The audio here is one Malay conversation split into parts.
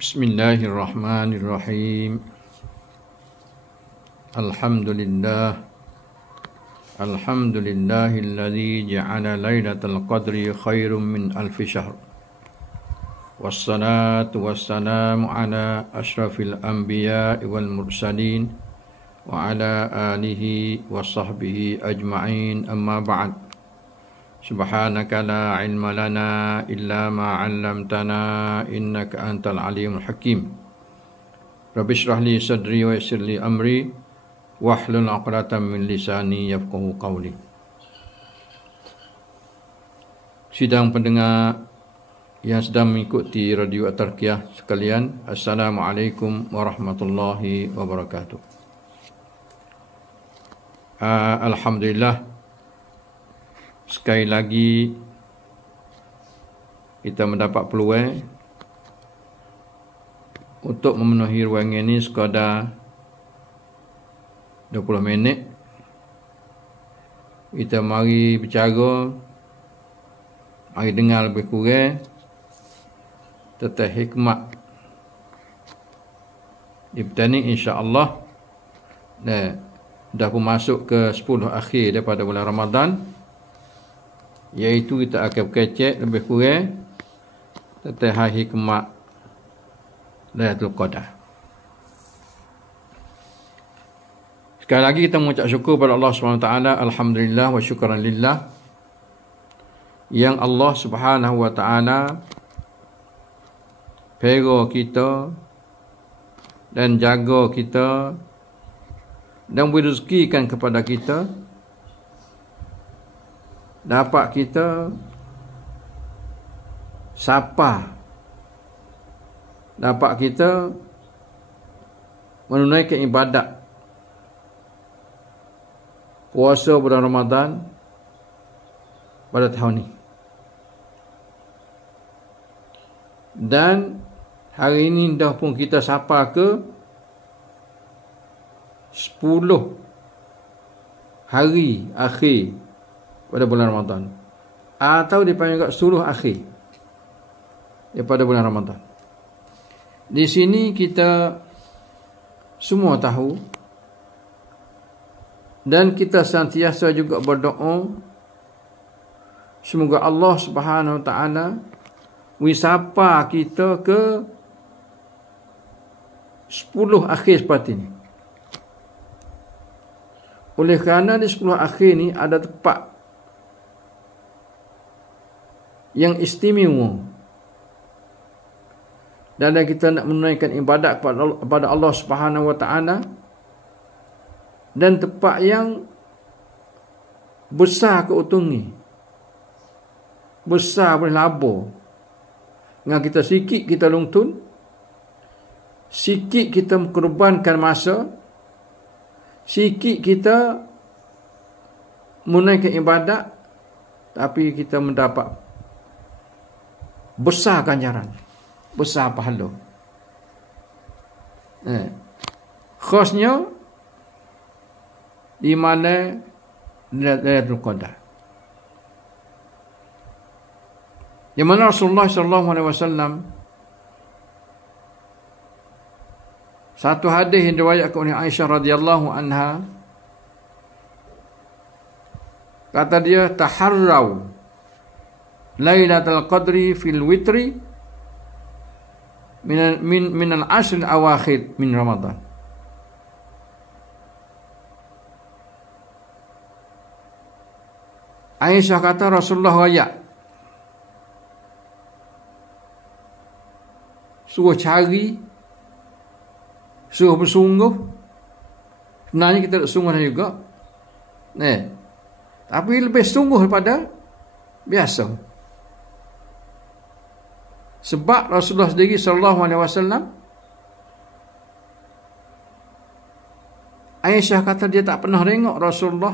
Bismillahirrahmanirrahim. Alhamdulillahilladzi ja'ala lailatal qadri khairum min alfi syahr. Wassalatu wassalamu ala asyrafil anbiya'i wal mursalin wa ala alihi wa sahbihi ajma'in, amma ba'd. Subhanaka la ilma lana illa ma 'allamtana innaka antal alimul hakim. Rabbi shrah li sadri wa yassir li amri wahlul 'uqdatam min lisani yafqahu qawli. Sidang pendengar yang sedang mengikuti Radio At-Tarqiyah sekalian, Assalamualaikum warahmatullahi wabarakatuh. Alhamdulillah, sekali lagi kita mendapat peluang untuk memenuhi ruangan ini sekadar 20 minit. Kita mari bicara, mari dengar lebih kurang tentang hikmat di petani, insya-Allah. Dah pun masuk ke 10 akhir daripada bulan Ramadan, iaitu kita akan berkecek lebih kurang tentang hikmat Lailatul Qadar. Sekali lagi kita mengucap syukur pada Allah SWT. Alhamdulillah wa syukran lillah, yang Allah Subhanahu wa ta'ala pera kita dan jaga kita dan beri rezekikan kepada kita, dapat kita sapa, dapat kita menunaikan ibadat puasa bulan Ramadan pada tahun ini. Dan hari ini dah pun kita sapa ke 10 hari akhir pada bulan Ramadan, atau dipanggil juga 10 akhir daripada bulan Ramadan. Di sini kita semua tahu, dan kita sentiasa juga berdoa, semoga Allah Subhanahu wa ta'ala wisapa kita ke 10 akhir seperti ini. Oleh kerana di 10 akhir ni ada tempat yang istimewa, dan kita nak menunaikan ibadat kepada Allah Subhanahu wa ta'ala, dan tempat yang besar keuntungan, besar boleh labur. Dengan kita sikit kita lungtun, sikit kita mengorbankan masa, sikit kita menunaikan ibadat, tapi kita mendapat besar ganjaran, besar pahala. Khasnya di mana Lailatul Qadar, di mana Rasulullah SAW, satu hadis yang diriwayatkan oleh Aisyah radhiyallahu anha, kata dia, taharrau Lailatul Qadri fil witri min al-ashr al-awakhir min Ramadan. Aisyah kata Rasulullah wayak suruh cari, suruh bersungguh. Sebenarnya kita bersungguh juga, tapi lebih sungguh daripada biasa. Sebab Rasulullah sendiri sallallahu alaihi wasallam, Aisyah kata dia tak pernah tengok Rasulullah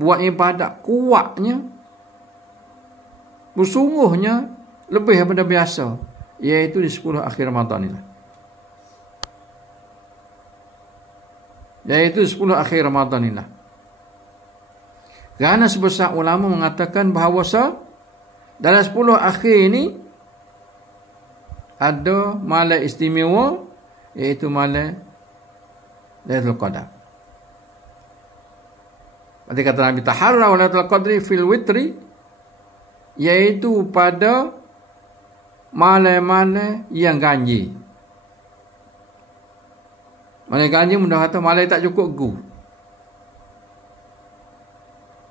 buat ibadat kuatnya, bersungguhnya lebih daripada biasa, iaitu di 10 akhir Ramadan inilah. Iaitu 10 akhir Ramadan inilah. Kerana sebesar ulama mengatakan bahawa dalam 10 akhir ini ada malam istimewa, iaitu malam Lailatul Qadar. Berarti kata Nabi, taharra Lailatul Qadri fil witri, iaitu pada malam-malam yang ganjil. Malam ganjil mudah kata malam tak cukup gu.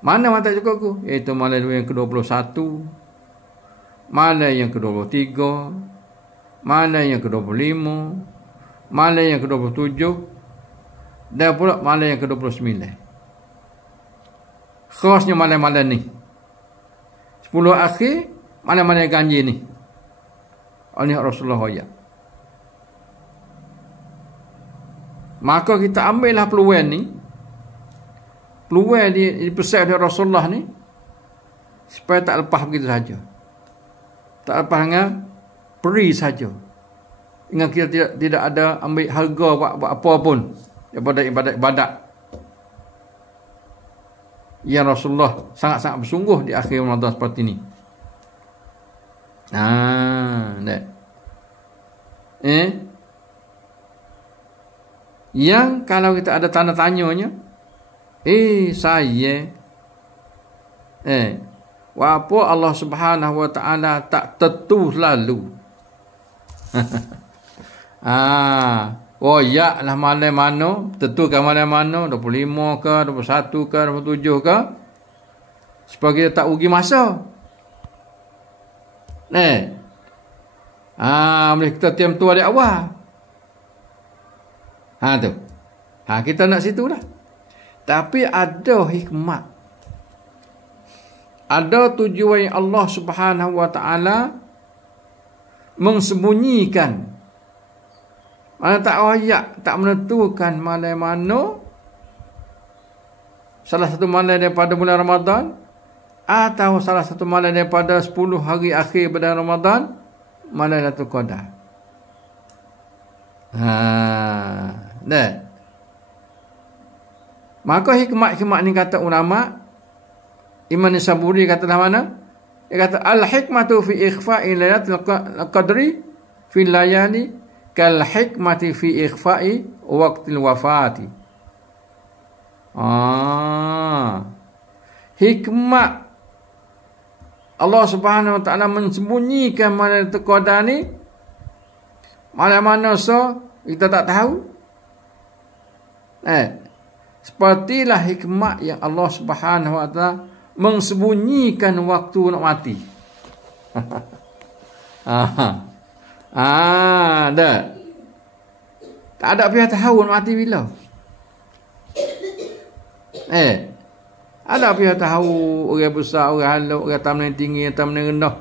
Mana malam tak cukup gu? Iaitu malam yang ke-21, malam yang ke-23, malam yang ke-25, malam yang ke-27, dan pula malam yang ke-29. Khasnya malam-malam ni. 10 akhir, malam-malam ganjil ni. Oleh Rasulullah ya. Maka kita ambillah peluang ni. Peluang dipesan oleh Rasulullah ni, supaya tak lepas begitu saja. Tak lepas dengan peri saja. Ingat kita tidak ada ambil harga buat apa pun daripada ibadat-ibadat yang Rasulullah sangat-sangat bersungguh di akhir Ramadan seperti ini. Yang kalau kita ada tanda tanyanya, saya apa Allah Subhanahu wa taala tak tentu selalu. Ya lah malam mana, tentukan malam mana, 25 ke, 21 ke, 27 ke, supaya kita tak rugi masa. Boleh kita tiam tu dari awal. Tu. Kita nak situ dah. Tapi ada hikmat. Ada tujuan yang Allah Subhanahu wa taala mengsembunyikan. Mana tak royak, tak menentukan malam mana, salah satu malam daripada bulan Ramadan, atau salah satu malam daripada 10 hari akhir bulan Ramadan, malam Lailatul Qadar. Maka hikmat-hikmat ni kata ulama, Imam Nisaburi kata dalam mana? Dia kata al-hikmatu fi ikhfa'i Lailatul Qadri fil layali kal hikmati fi ikhfa'i waqtil wafati. Hikmat Allah Subhanahu wa taala mensembunyikan malam Lailatul Qadar ni, malam mana kita tak tahu. Sepertilah hikmat yang Allah Subhanahu wa taala mengsembunyikan waktu nak mati. Tak ada pihak tahu nak mati bila. Ada pihak tahu orang besar, orang halus, orang tamnan tinggi, tamnan rendah.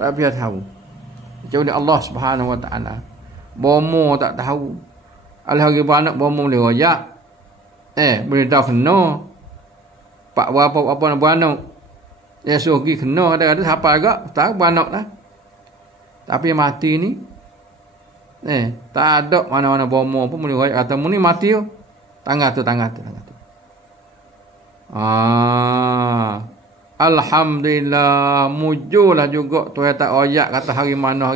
Tak ada pihak tahu. Kecuali Allah Subhanahu wa taala. Bomo tak tahu. Al-hari beranak bomo boleh royak. Boleh tahu kena. Pak berapa nak beranak. Dia suruh pergi kena. Ada siapa agak. Tak beranak lah. Tapi mati ni. Tak ada mana-mana bomo pun boleh royak. Kata ni mati tu. Tanggal tu. Alhamdulillah. Mujulah juga. Tuhan tak royak kata hari mana.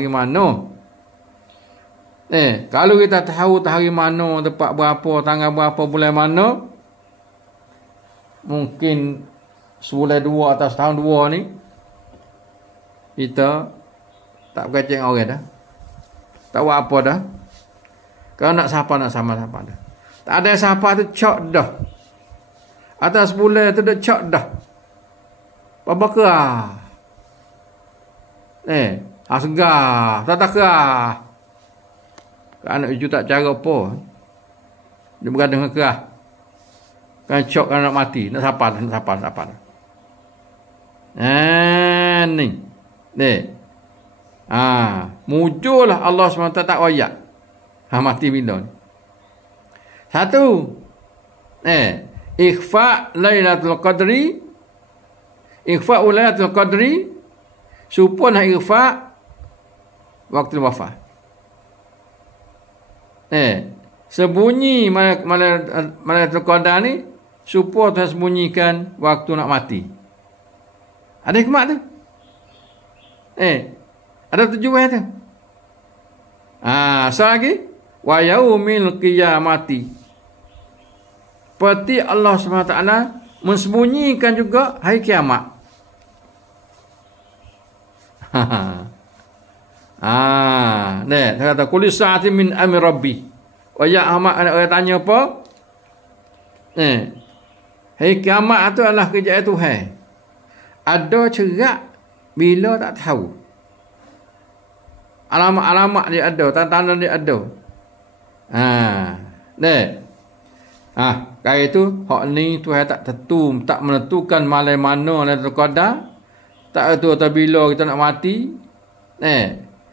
Kalau kita tahu hari mana, tempat berapa, tanggal berapa, bulan mana, mungkin sebulan 2 atau setahun 2 ni, kita tak berkacang orang dah. Tak buat apa dah. Kalau nak sama dah. Tak ada siapa tu cok dah. Atas sebulan tu dah cok dah. Apa kerah? Segar. Tak kerah. Anak cucu tak cara apa. Dia berada dengan kerah. Kan cok kan nak mati. Nak sapa. Ni. Mujurlah Allah SWT tak royak. Mati bila ni. Satu. Ikhfa' Lailatul Qadri. Ikhfa' Lailatul Qadri. Supaya ikhfa' waktu wafat. Sembunyi Lailatul Qadar ni supaya Tuhan sembunyikan waktu nak mati. Ada hikmat tu. Ada tujuan tu. Selagi wa yaumil qiyamati. Seperti Allah SWT mensembunyikan juga hari kiamat. Dia kata kulli sa'atin min amri rabbi. Ya Ahmad, orang tanya apa? Hari kiamat tu adalah kerjaan Tuhan. Ada cerak bila tak tahu. Alamat-alamat dia ada, tanda-tanda dia ada. Kaya itu hak ni Tuhan tak tentu, tak menentukan malam mana Lailatul Qadar. Tak tahu atau bila kita nak mati.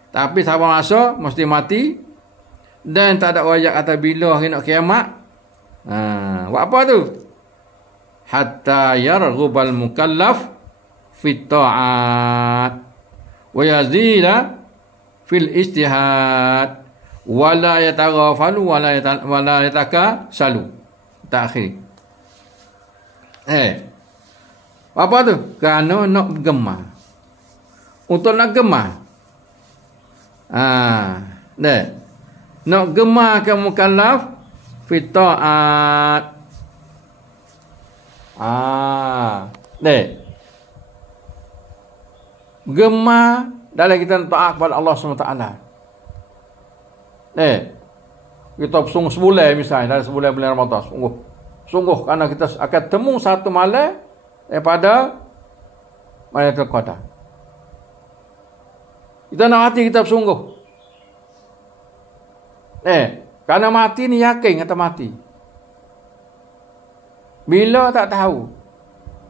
Tapi sabar masa mesti mati. Dan tak ada ayat kata bila hari nak kiamat. Buat apa tu? Hatta yarghubal mukallaf fit ta'at wa yazida fil istihad wa la yataghafalu wa la yatakasalu. Takhir. Apa tu? Kerana nak gemar. Untuk nak gemar. Nak gemarkan mukallaf fit ta'at. Gemar dalam kita taat kepada Allah SWT. Kita sungguh sebulan misalnya, dalam sebulan bulan Ramadan, sungguh kerana kita akan temu satu malam daripada Lailatul Qadar. Kita nak mati, kita bersungguh. Kerana mati ni yakin kata mati. Bila tak tahu.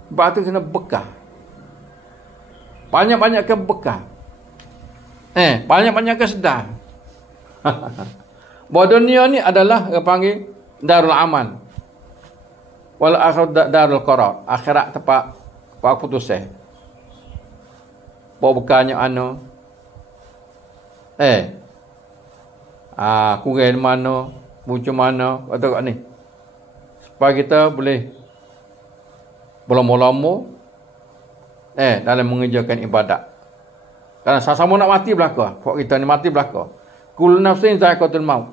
Sebab tu kena bekal. Banyak-banyak ke bekal. Banyak-banyak ke sedar. Bahawa dunia ni adalah yang panggil darul aman. Wal akhirat darul qarar. Akhirat tempat keputusan. Bahawa bekalnya ano. Kurang mana, muncul mana, atau kat ni. Supaya kita boleh berlama-lama dalam mengerjakan ibadat. Kerana sama-sama nak mati belaka. Buat kita ni mati belaka. Kullu nafsin za'iqatul maut.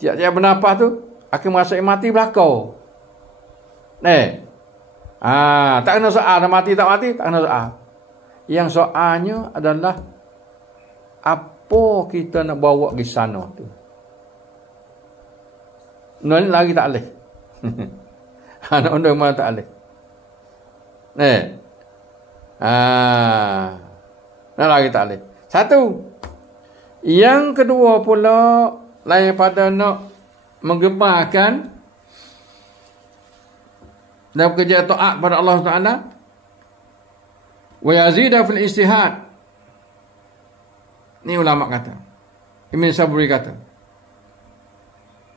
Tiap-tiap bernafas tu akan merasai mati belaka. Tak kena soal nak mati tak mati, tak kena soal. Yang soalnya adalah apa kita nak bawa ke sana tu. Ni lagi tak boleh. Anak undang mana tak boleh. Nak lagi tak boleh. Satu. Yang kedua pula, lain pada nak menggemarkan dan bekerja taat pada Allah Taala, wa yazida fil istihad. Ni ulama kata. Ibn Sabri kata.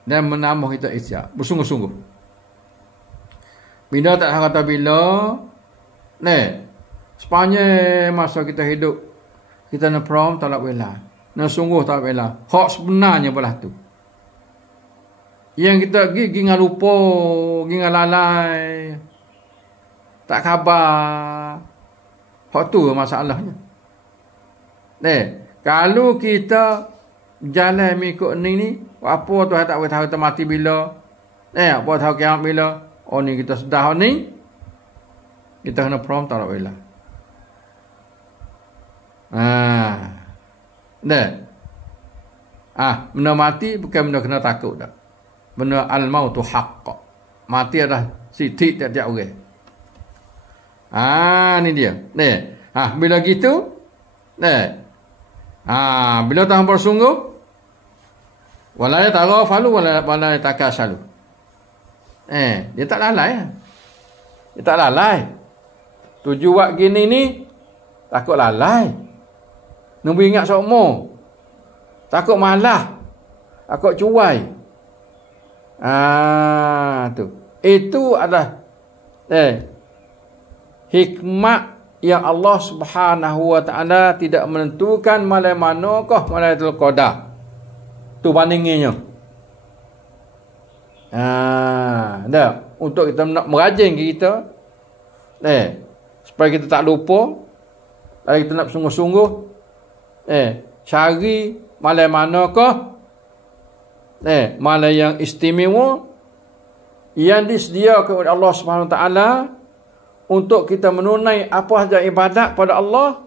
Dan menambah kita istihad, bersungguh-sungguh. Bila tak kata bila, sepanjang masa kita hidup, kita nak prom tak nak bela. Nak sungguh tak bela. Hak sebenarnya belah tu. Yang kita pergi dengan lupa, pergi dengan lalai, tak khabar. Hak tu masalahnya. Kalau kita jalan mengikut ni, apa tu tak boleh tahu kita mati bila. Apa tahu kiamat bila. Oh ni kita sedar ni. Kita kena prom tak nak bela. Benda mati bukan benda kena takut dah. Benda al-mautu haqq. Mati adalah sitik tiap-tiap orang. Ni dia. Bila gitu, bila tahu bersungguh, wala yataghafalu wala yatakasalu. Dia tak lalai. Dia tak lalai. Tuju buat gini ni takut lalai. Nombor ingat seumur. Takut malah. Takut cuai. Tu. Itu adalah hikmat yang Allah Subhanahu wa taala tidak menentukan malam manakah Lailatul Qadar. Tu bandingannya. Untuk kita nak merajin kita, supaya kita tak lupa, kita nak sungguh-sungguh, cari malam manakah malam yang istimewa yang disediakan oleh Allah Subhanahu Wa Taala untuk kita menunai apa saja ibadat pada Allah,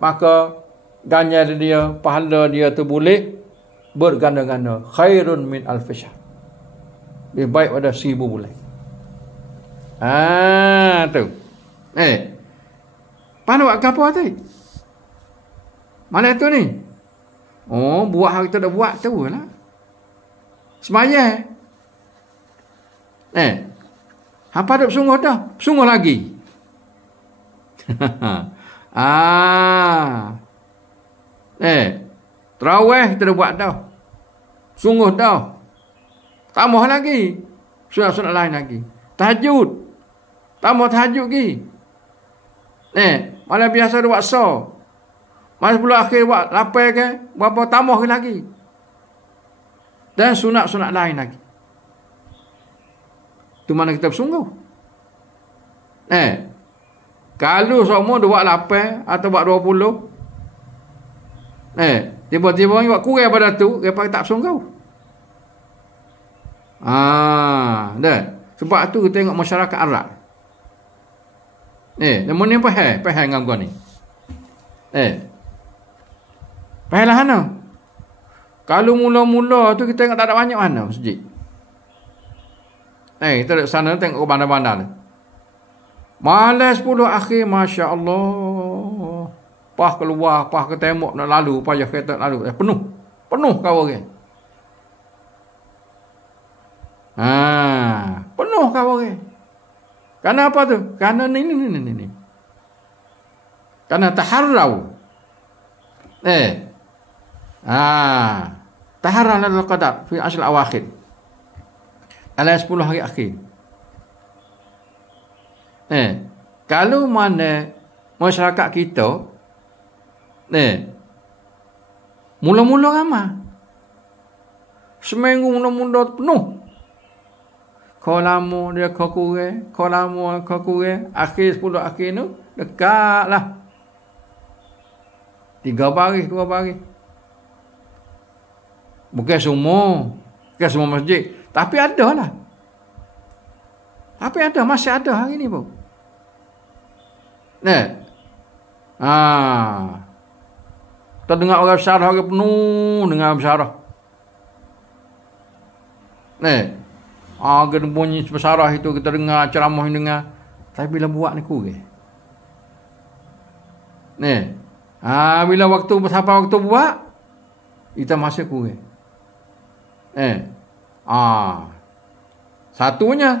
maka ganjar dia, pahala dia tu boleh berganda-ganda. Khairun min alfi syahr. Lebih baik pada 1000 bulan. Tu. Mana buat apa tu? Mana tu ni? Oh, buat hari tu dah buat tu lah. Semaya. Hampa dah bersungguh dah. Bersungguh lagi. Tarawih kita dah buat dah. Sungguh dah. Tambah lagi. Sunat-sunat lain lagi. Tahajud. Tambah tahajud lagi. Malam biasa dah buat so. Malam 10 akhir buat lapai ke. Berapa tambah lagi. Dan sunat-sunat lain lagi. Tu mana kita bersungguh. Kalau semua dia buat 8 atau buat 20. Tiba-tiba orang buat kurang pada tu, mereka tak bersungguh. Dah. Sebab tu kita tengok masyarakat Arab. Namun ni faham dengan gua ni. Faham lah mana? Kalau mula-mula tu kita tengok tak ada banyak mana masjid. Kita duduk sana tengok bandar-bandar ni. Malam 10 akhir, Masya Allah. Pah keluar, pah ke tembok nak lalu, payah kereta nak lalu. Penuh kau orang. Penuh kau orang. Kerana apa tu? Kerana ni. Kerana taharrau. Taharrau lal qadar fi ashr awakhir. Dalam 10 hari akhir. Kalau mana masyarakat kita mula-mula ramai. Seminggu mula-mula penuh. Kau lama dia kau kurang, kau lama kau kurang. Akhir 10 akhir tu dekat lah. 3 baris, 2 baris. Bukan semua masjid. Tapi ada lah. Masih ada hari ni pun. Kita dengar orang bersarah, orang penuh dengan bersarah. Kena bunyi bersarah itu, kita dengar ceramah yang dengar. Tapi bila buat ni kurang. Bila sampai waktu buat, kita masih kurang. Satunya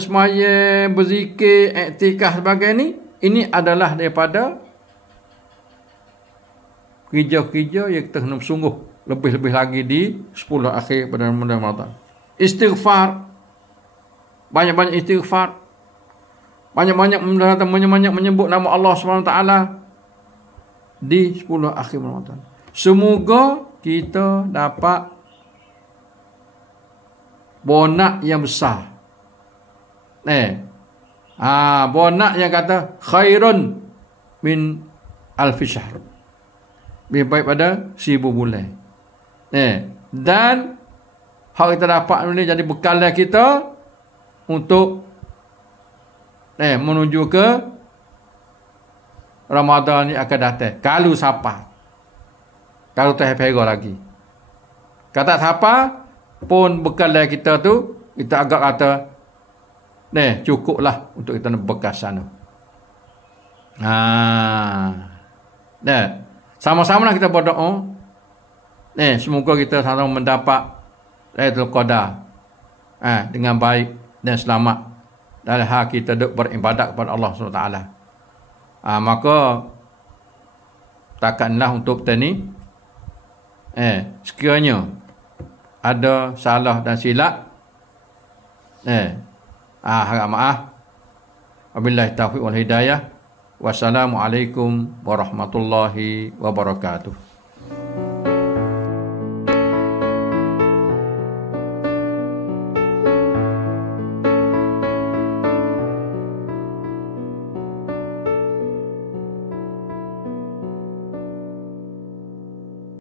semaya, berzikir, iktikaf sebagai ni. Ini adalah daripada kerja-kerja yang kita kena bersungguh lebih-lebih lagi di 10 akhir pada bulan Ramadan. Istighfar, banyak-banyak istighfar, banyak-banyak menyebut nama Allah SWT di 10 akhir Ramadan. Semoga kita dapat bonak yang besar. Bonak yang kata khairun min alfi syahr. Lebih baik pada 1000 bulan. Dan hal kita dapat ini jadi bekal kita untuk menuju ke Ramadan yang akan datang. Kalau siapa, kalau tak pega lagi, kata siapa pun bekal kita tu, kita agak kata cukuplah untuk kita nak bekas sana. Sama-sama lah kita berdoa. Semoga kita sama mendapat Lailatul Qadar dengan baik dan selamat dalam hal kita duk beribadat kepada Allah SWT. Maka takkanlah untuk kita ni sekiranya ada salah dan silap, harap maaf. Wabillahi taufiq wal hidayah. Wassalamualaikum warahmatullahi wabarakatuh.